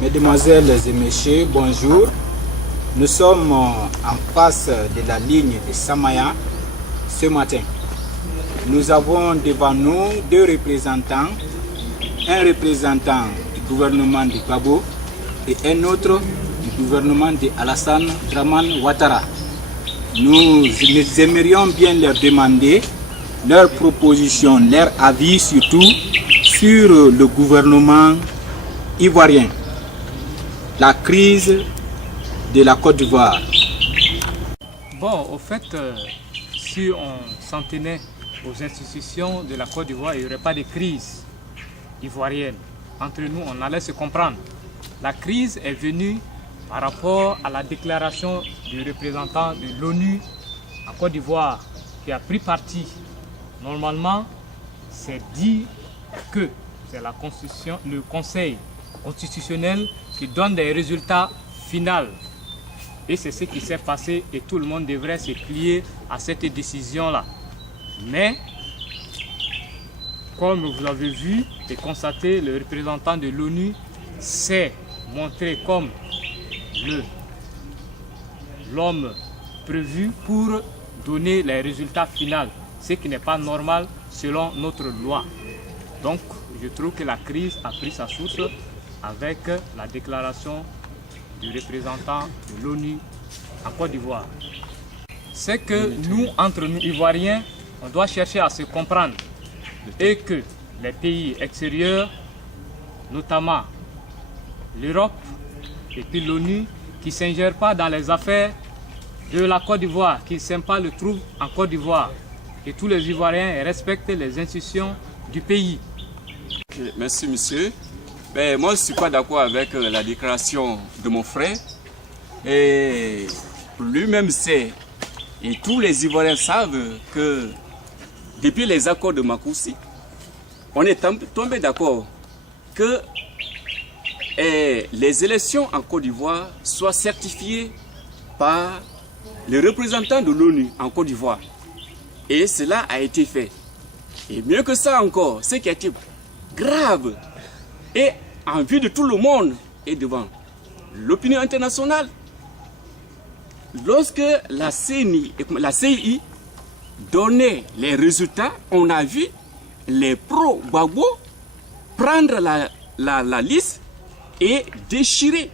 Mesdemoiselles et messieurs, bonjour. Nous sommes en face de la ligne de Samaya ce matin. Nous avons devant nous deux représentants, un représentant du gouvernement de Gbagbo et un autre du gouvernement de Alassane Dramane Ouattara. Nous aimerions bien leur demander leurs propositions, leur avis surtout sur le gouvernement ivoirien, la crise de la Côte d'Ivoire. Bon, au fait, si on s'en tenait aux institutions de la Côte d'Ivoire, il n'y aurait pas de crise ivoirienne. Entre nous, on allait se comprendre. La crise est venue par rapport à la déclaration du représentant de l'ONU en Côte d'Ivoire qui a pris parti. Normalement, c'est dit que c'est la Constitution, le Conseil constitutionnel qui donne des résultats finaux. Et c'est ce qui s'est passé et tout le monde devrait se plier à cette décision-là. Mais, comme vous avez vu et constaté, le représentant de l'ONU s'est montré comme l'homme prévu pour donner les résultats finaux, ce qui n'est pas normal selon notre loi. Donc, je trouve que la crise a pris sa source avec la déclaration du représentant de l'ONU en Côte d'Ivoire. C'est que nous, entre nous Ivoiriens, on doit chercher à se comprendre et que les pays extérieurs, notamment l'Europe et puis l'ONU, qui ne s'ingèrent pas dans les affaires de la Côte d'Ivoire, qui ne sèment pas le trouble en Côte d'Ivoire, et tous les Ivoiriens respectent les institutions du pays. Merci monsieur. Moi je ne suis pas d'accord avec la déclaration de mon frère. Et lui-même sait, et tous les Ivoiriens savent que depuis les accords de Makoussi, on est tombé d'accord que les élections en Côte d'Ivoire soient certifiées par les représentants de l'ONU en Côte d'Ivoire. Et cela a été fait. Et mieux que ça encore, ce qui a été grave et en vue de tout le monde et devant l'opinion internationale, lorsque la CEI donnait les résultats, on a vu les pro-Gbagbo prendre la liste et déchirer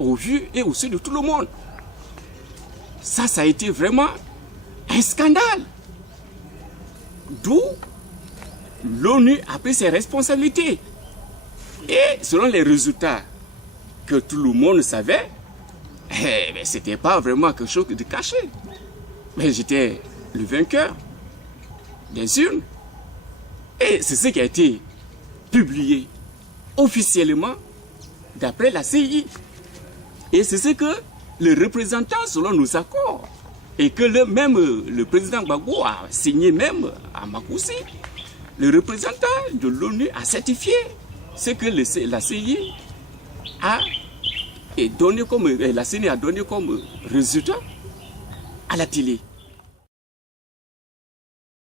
au vu et au su de tout le monde. Ça a été vraiment un scandale. D'où l'ONU a pris ses responsabilités. Et selon les résultats que tout le monde savait, ce n'était pas vraiment quelque chose de caché. Mais j'étais le vainqueur des urnes. Et c'est ce qui a été publié officiellement d'après la CEI. Et c'est ce que le représentant, selon nos accords, et que le président Gbagbo a signé même à Makoussi, le représentant de l'ONU a certifié ce que la CEI a donné comme résultat à la télé.